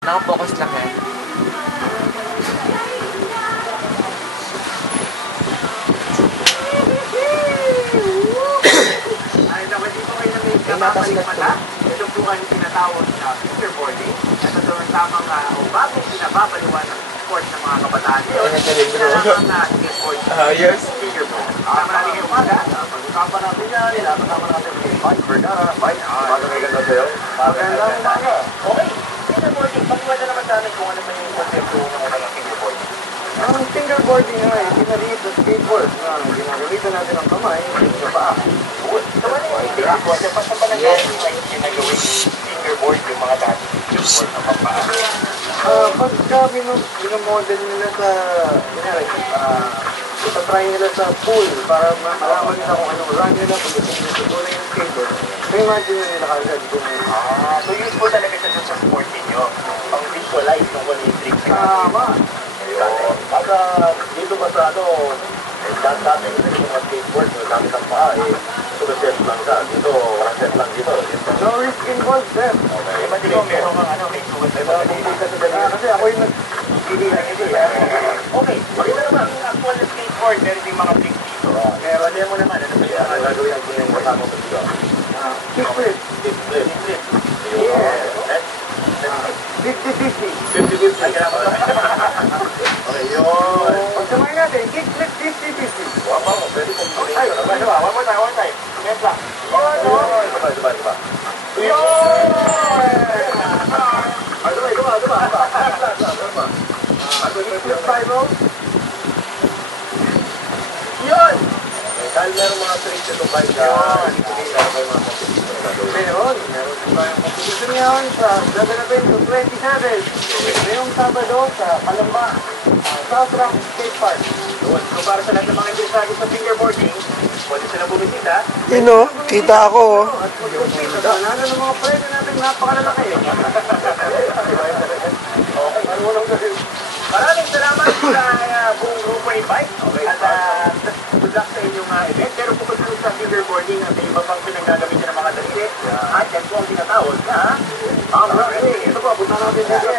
Naka-focus lang yan. Ay, dapat dito kayo na may kapapalik mata. Ito po ang tinatawag na fingerboarding. Ito daw ang tamang o bagong pinababaliwan ng sport ng mga kabataan. Yun, pinalaman na Yes. fingerboard. Tama natin ngayong umaga. Pag-usapan natin yan, kasama natin si Mike Vergara. Mike, umaga may ganda sa'yo. Magandang umaga. Okay, fingerboarding. Pag-iwala naman sa amin kung ano pa yung konsepto ng unang fingerboarding. Ang fingerboarding nga ay pinaliit na skateboard na ginagamitan natin ang kamay sa paa. So ano yung fingerboard? Dapat sa pala natin yung ginagawin fingerboard yung mga dati fingerboard na papaa. Pagka minomodel nila sa, kunyari, itatry nila sa pool para malaman nila kung anong run nila pagdating nila sa tunay ng skateboard. So imagine nila kagad kung... So useful talaga siya sa sport ninyo. Pang visualize ng kung yung tricks. Tama. Ayun. Pagka dito ba sa dati nila yung mga skateboard, gamit ang paa, sumaset lang ka. Dito, walang set lang dito. No risk involved then. Okay. Ba't ikaw meron kang may sugat sa mga Kasi ako yung nagpili ng ito. Okay, makita naman yung actual na skateboard, meron din mga tricks dito. Pero demo naman, ano ba yung Gagawin ang yung kasama ko dito. Kickflip. Kickflip. Yeah. 50-50. 50-50. Ay, kailangan mo. Okay, yun. Pagkamay natin, kickflip 50-50. Wow, pwede kong ay, one more time. Next lang. Yun. Diba. Yun! Kickflip 5-0. Yun! Dahil meron mga tricks itong bike na meron tayong competition ngayon sa gaganapin to 27 ngayong Sabado sa Calamba, South Rock Skate Park. So para sa lahat ng mga interesado sa fingerboarding, pwede sila bumisita. Kita ako. At mag-compete at manalo ng mga premyo natin napakalalaki. Okay, maraming salamat sa buong grupo ni Bike. At good luck sa inyong event. Pero bukod sa fingerboarding at iba pang pinagagamitan ng mga daliri, at yan po ang tinatawag na Ito po, punta natin dito.